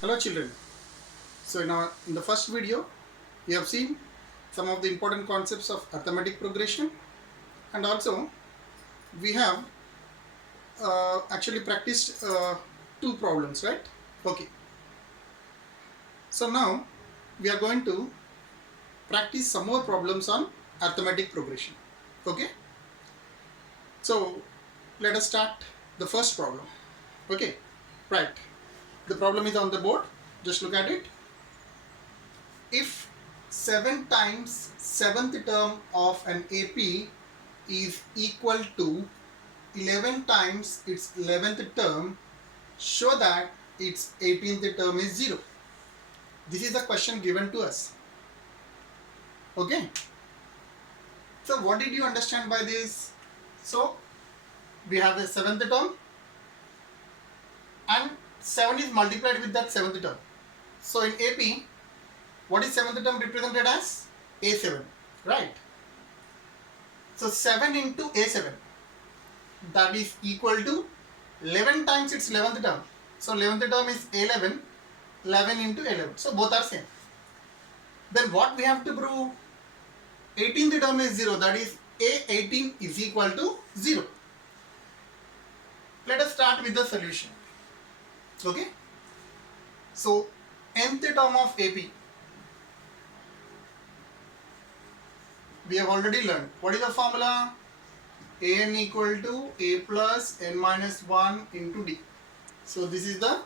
Hello children. So in the first video we have seen some of the important concepts of arithmetic progression, and also we have actually practiced two problems, right? Okay. So now we are going to practice some more problems on arithmetic progression. Okay. So let us start the first problem. Okay. Right. The problem is on the board. Just look at it. If 7 times 7th term of an AP is equal to 11 times its 11th term, show that its 18th term is 0. This is the question given to us. Okay. So what did you understand by this? So we have a 7th term and 7 is multiplied with that 7th term. So in AP, what is 7th term represented as? A7, right? So 7 into A7, that is equal to 11 times its 11th term. So 11th term is 11, 11 into 11. So both are same. Then what we have to prove? 18th term is 0, that is A18 is equal to 0. Let us start with the solution. Okay. So nth term of AP, we have already learned. What is the formula? An equal to a plus n minus 1 into d. So this is the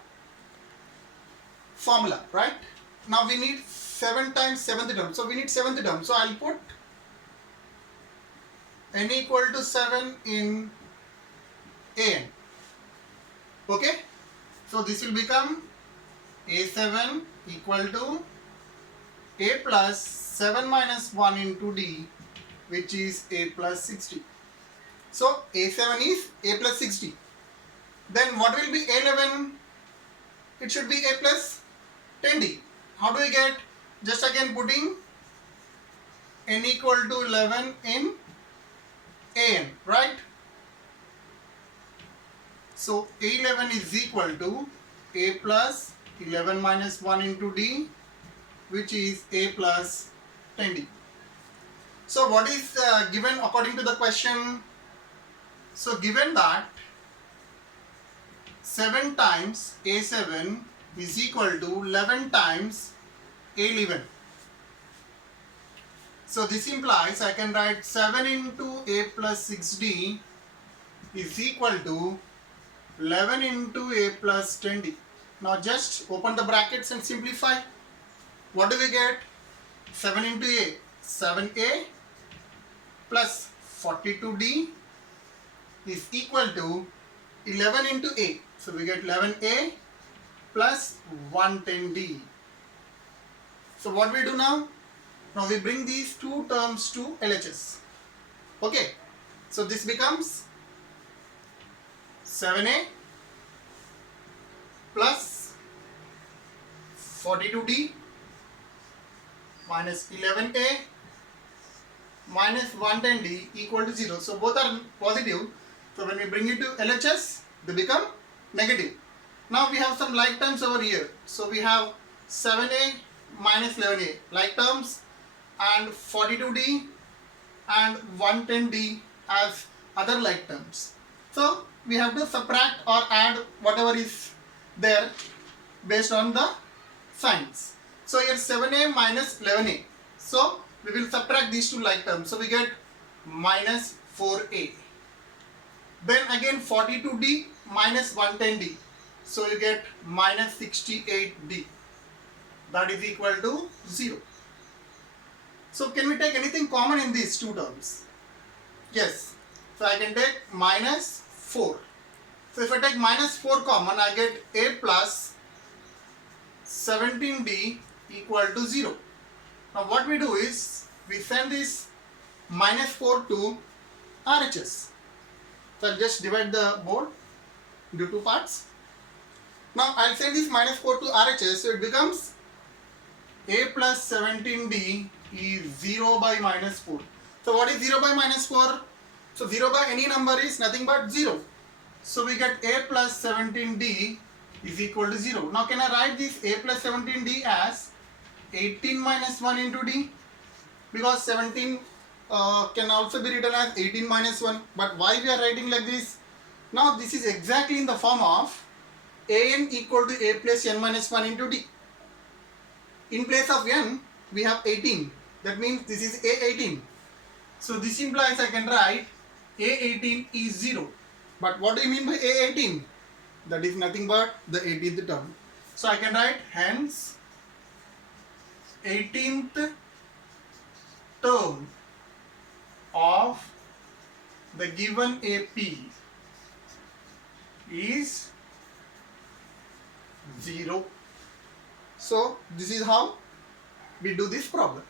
formula, right? Now we need 7 times 7th term. So we need 7th term. So I'll put n equal to 7 in an. Okay? So this will become a7 equal to a plus 7 minus 1 into d, which is a plus 60. So a7 is a plus 60. Then what will be a11? It should be a plus 10d. How do we get? Just again putting n equal to 11 in an, right? So a11 is equal to a plus 11 minus 1 into d, which is a plus 10d. So what is given according to the question? So given that 7 times a7 is equal to 11 times a11. So this implies I can write 7 into a plus 6d is equal to 11 into a plus 10d. Now just open the brackets and simplify. What do we get? 7 into a, 7a plus 42d is equal to 11 into a. So we get 11a plus 110d. So what we do now? Now we bring these two terms to LHS. Okay. So this becomes 7a plus 42d minus 11a minus 110d equal to 0. So both are positive. So when we bring it to LHS, they become negative. Now we have some like terms over here. So we have 7a minus 11a like terms, and 42d and 110d as other like terms. So we have to subtract or add whatever is there based on the signs. So here 7a minus 11a. So we will subtract these two like terms. So we get minus 4a. Then again 42d minus 110d. So you get minus 68d. That is equal to 0. So can we take anything common in these two terms? Yes. So I can take minus 4. So if I take minus 4 common, I get a plus 17d equal to 0. Now what we do is, we send this minus 4 to RHS. So I'll just divide the board into two parts. Now I'll send this minus 4 to RHS, so it becomes a plus 17d is 0 by minus 4. So what is 0 by minus 4? So 0 by any number is nothing but 0. So we get a plus 17d is equal to 0. Now can I write this a plus 17d as 18 minus 1 into d? Because 17 can also be written as 18 minus 1. But why we are writing like this? Now this is exactly in the form of an equal to a plus n minus 1 into d. In place of n, we have 18. That means this is a18. So this implies I can write a18 is 0. But what do you mean by a18? That is nothing but the 18th term. So I can write hence 18th term of the given AP is 0. So this is how we do this problem.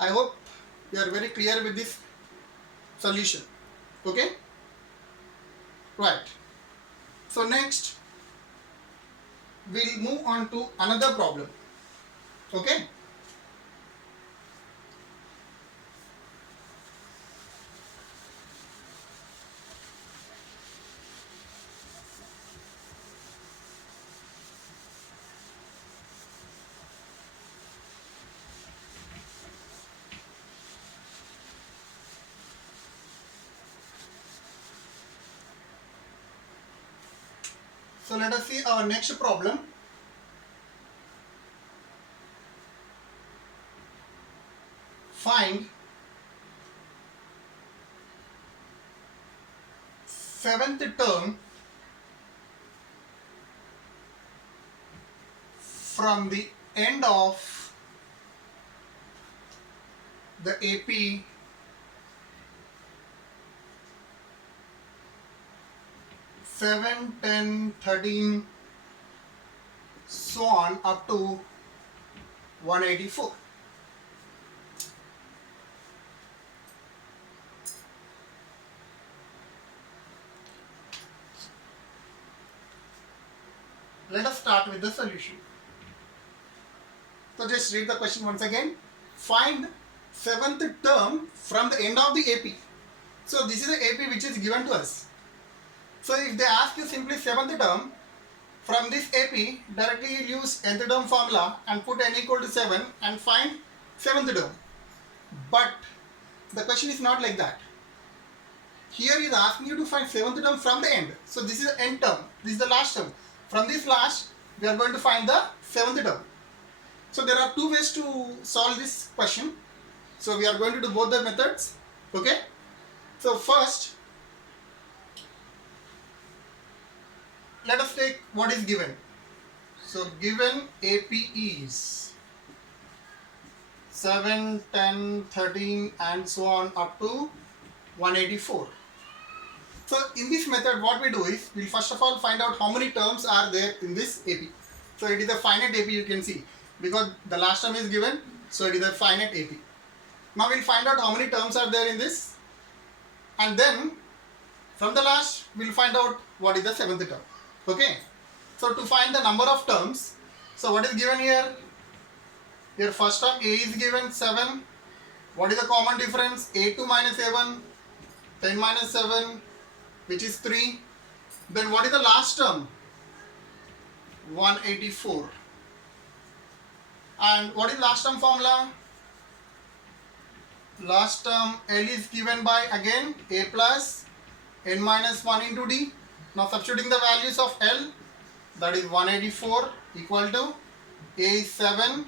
I hope you are very clear with this solution. Okay? Right. So next we'll move on to another problem. Okay? So let us see our next problem. Find seventh term from the end of the AP seven, 10, 13, so on up to 184. Let us start with the solution. So just read the question once again. Find seventh term from the end of the AP. So this is the AP which is given to us. So if they ask you simply seventh term from this AP, directly you use nth term formula and put n equal to 7 and find seventh term. But the question is not like that. Here is asking you to find seventh term from the end. So this is the end term. This is the last term. From this last, we are going to find the seventh term. So there are two ways to solve this question. So we are going to do both the methods. Okay. So first, let us take what is given. So given AP is 7, 10, 13 and so on up to 184. So in this method what we do is, we'll first of all find out how many terms are there in this AP. So it is a finite AP, you can see, because the last term is given, so it is a finite AP. Now we'll find out how many terms are there in this, and then from the last we'll find out what is the seventh term. Okay. So to find the number of terms, so what is given here? Here first term A is given 7. What is the common difference? A2 minus A1, 10 minus 7, which is 3. Then what is the last term? 184. And what is last term formula? Last term L is given by again A plus n minus 1 into D. Now substituting the values of L, that is 184 equal to A is 7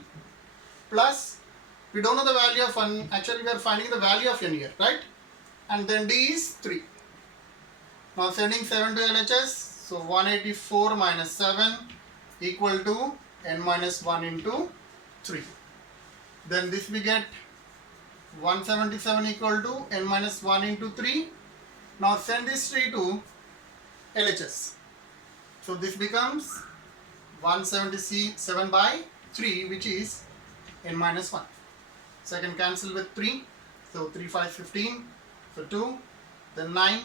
plus, we don't know the value of n, actually we are finding the value of n here, right? And then D is 3. Now sending 7 to LHS, so 184 minus 7 equal to n minus 1 into 3. Then this we get 177 equal to n minus 1 into 3. Now send this 3 to LHS. So this becomes 177 by 3, which is n minus 1. So I can cancel with 3. So 3 5 15. So 2. Then 9.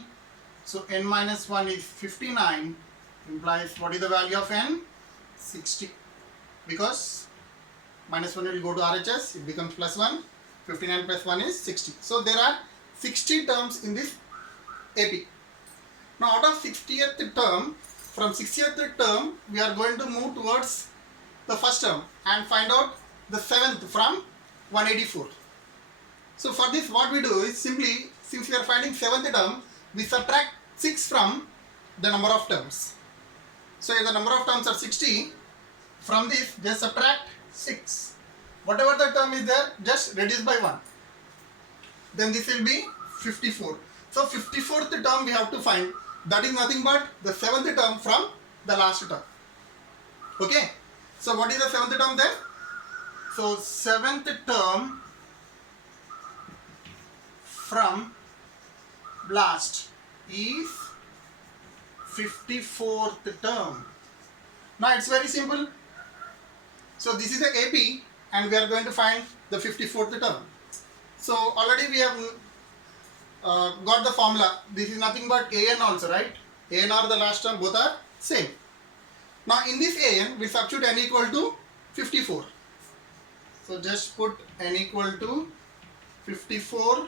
So n minus 1 is 59. Implies what is the value of n? 60. Because minus 1 will go to RHS. It becomes plus 1. 59 plus 1 is 60. So there are 60 terms in this AP. Now out of 60th term, from 60th term we are going to move towards the first term and find out the 7th from 184. So for this what we do is simply, since we are finding 7th term, we subtract 6 from the number of terms. So if the number of terms are 60, from this just subtract 6. Whatever the term is there, just reduce by 1. Then this will be 54. So 54th term we have to find. That is nothing but the 7th term from the last term. Okay. So what is the 7th term then? So 7th term from last is 54th term. Now it's very simple. So this is the AP and we are going to find the 54th term. So already we have got the formula. This is nothing but AN also, right? AN or the last term, both are same. Now in this AN we substitute n equal to 54. So just put n equal to 54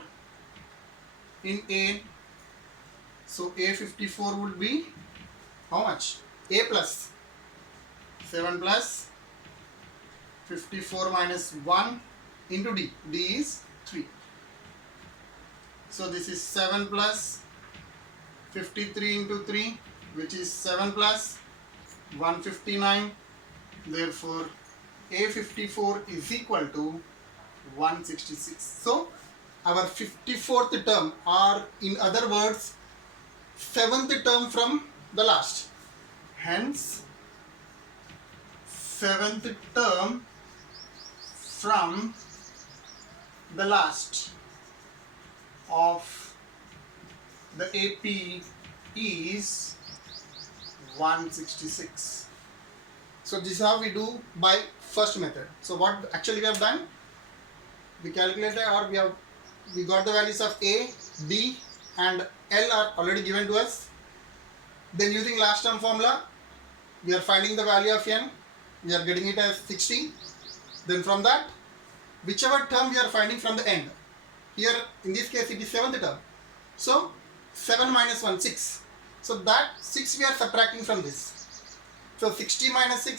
in AN. So A54 would be how much? A plus 7 plus 54 minus 1 into D. D is 3. So this is 7 plus 53 into 3, which is 7 plus 159. Therefore A54 is equal to 166. So our 54th term, or in other words 7th term from the last. Hence 7th term from the last of the AP is 166. So this is how we do by first method. So what actually we have done, we calculated, or we got the values of A, D and L are already given to us. Then using last term formula we are finding the value of n, we are getting it as 60. Then from that, whichever term we are finding from the end, here in this case it is 7th term, so 7 minus 1, 6. So that 6 we are subtracting from this. So 60 minus 6